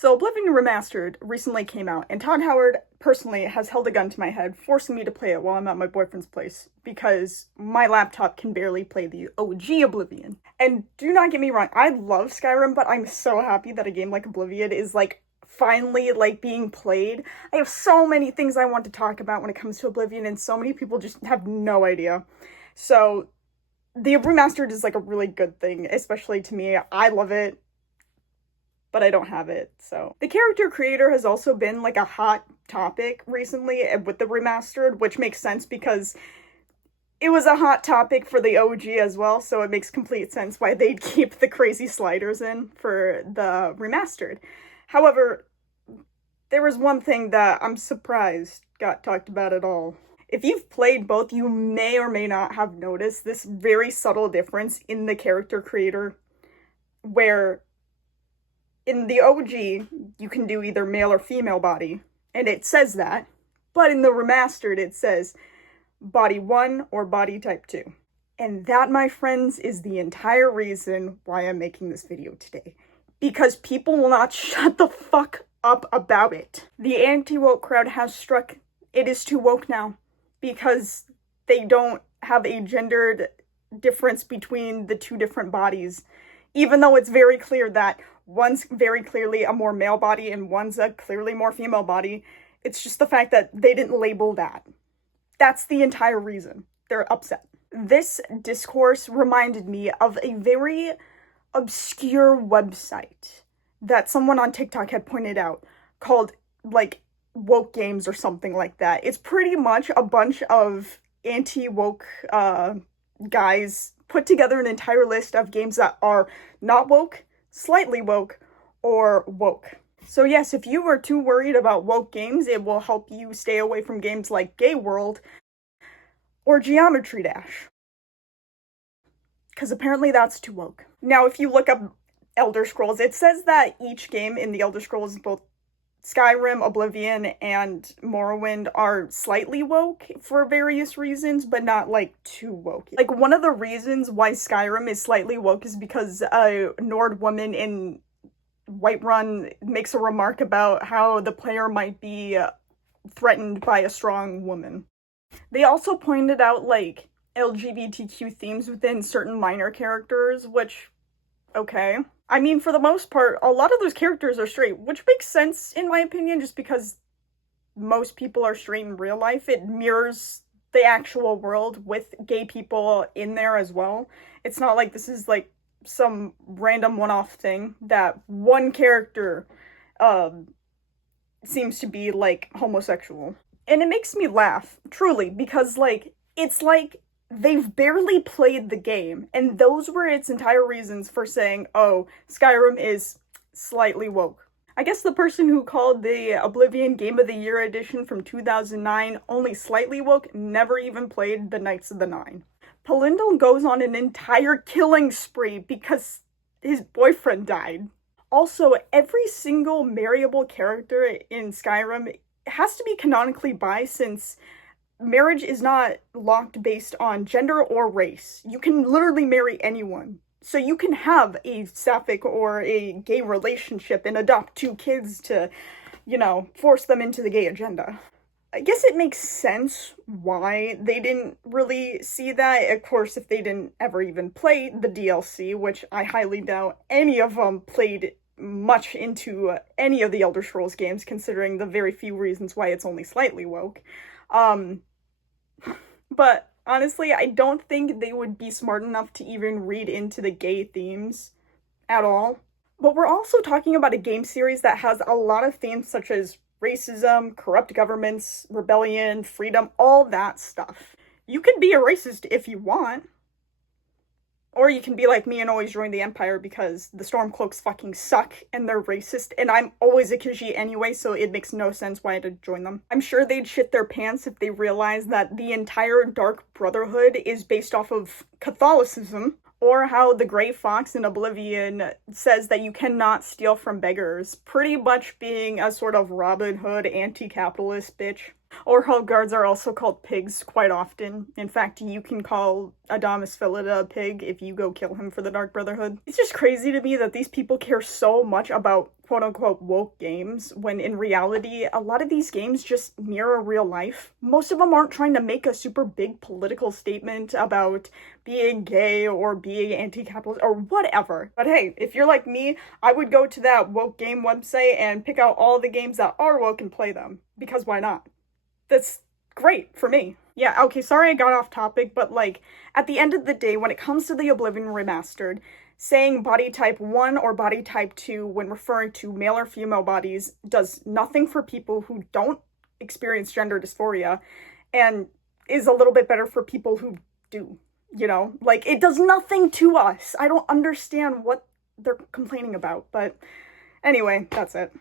So Oblivion Remastered recently came out, and Todd Howard personally has held a gun to my head, forcing me to play it while I'm at my boyfriend's place, because my laptop can barely play the OG Oblivion. And do not get me wrong, I love Skyrim, but I'm so happy that a game like Oblivion is, finally, being played. I have so many things I want to talk about when it comes to Oblivion, and so many people just have no idea. So, the Remastered is, a really good thing, especially to me. I love it, but I don't have it, so. The character creator has also been, a hot topic recently with the Remastered, which makes sense because it was a hot topic for the OG as well, so it makes complete sense why they'd keep the crazy sliders in for the Remastered. However, there was one thing that I'm surprised got talked about at all. If you've played both, you may or may not have noticed this very subtle difference in the character creator, where in the OG, you can do either male or female body, and it says that, but in the Remastered, it says body 1 or body type 2. And that, my friends, is the entire reason why I'm making this video today. Because people will not shut the fuck up about it. The anti-woke crowd has struck. It is too woke now, because they don't have a gendered difference between the two different bodies, even though it's very clear that one's very clearly a more male body and one's a clearly more female body. It's just the fact that they didn't label that. That's the entire reason they're upset. This discourse reminded me of a very obscure website that someone on TikTok had pointed out called, Woke Games or something like that. It's pretty much a bunch of anti-woke guys put together an entire list of games that are not woke, slightly woke, or woke. So yes, if you are too worried about woke games, it will help you stay away from games like Gay World or Geometry Dash, because apparently that's too woke. Now, if you look up Elder Scrolls, it says that each game in the Elder Scrolls, both Skyrim, Oblivion, and Morrowind, are slightly woke for various reasons, but not, too woke. One of the reasons why Skyrim is slightly woke is because a Nord woman in Whiterun makes a remark about how the player might be threatened by a strong woman. They also pointed out, LGBTQ themes within certain minor characters, which, okay. I mean, for the most part, a lot of those characters are straight, which makes sense, in my opinion, just because most people are straight in real life. It mirrors the actual world with gay people in there as well. It's not like this is, some random one-off thing that one character seems to be, homosexual. And it makes me laugh, truly, because, it's they've barely played the game, and those were its entire reasons for saying, oh, Skyrim is slightly woke. I guess the person who called the Oblivion Game of the Year edition from 2009 only slightly woke never even played the Knights of the Nine. Palindel goes on an entire killing spree because his boyfriend died. Also, every single marryable character in Skyrim has to be canonically bi, since marriage is not locked based on gender or race. You can literally marry anyone. So you can have a sapphic or a gay relationship and adopt 2 kids to, force them into the gay agenda. I guess it makes sense why they didn't really see that. Of course, if they didn't ever even play the DLC, which I highly doubt any of them played much into any of the Elder Scrolls games, considering the very few reasons why it's only slightly woke. But honestly, I don't think they would be smart enough to even read into the gay themes at all. But we're also talking about a game series that has a lot of themes such as racism, corrupt governments, rebellion, freedom, all that stuff. You can be a racist if you want. Or you can be like me and always join the Empire because the Stormcloaks fucking suck and they're racist, and I'm always a Khajiit anyway, so it makes no sense why I'd join them. I'm sure they'd shit their pants if they realized that the entire Dark Brotherhood is based off of Catholicism, or how the Grey Fox in Oblivion says that you cannot steal from beggars, pretty much being a sort of Robin Hood anti-capitalist bitch. Or how guards are also called pigs quite often. In fact, you can call Adamus Philida a pig if you go kill him for the Dark Brotherhood. It's just crazy to me that these people care so much about quote-unquote woke games, when in reality, a lot of these games just mirror real life. Most of them aren't trying to make a super big political statement about being gay or being anti-capitalist or whatever. But hey, if you're like me, I would go to that woke game website and pick out all the games that are woke and play them. Because why not? That's great for me. Yeah, okay, sorry I got off topic, but like, at the end of the day, when it comes to the Oblivion Remastered, saying body type 1 or body type 2 when referring to male or female bodies does nothing for people who don't experience gender dysphoria, and is a little bit better for people who do, you know? Like, it does nothing to us. I don't understand what they're complaining about, but anyway, that's it.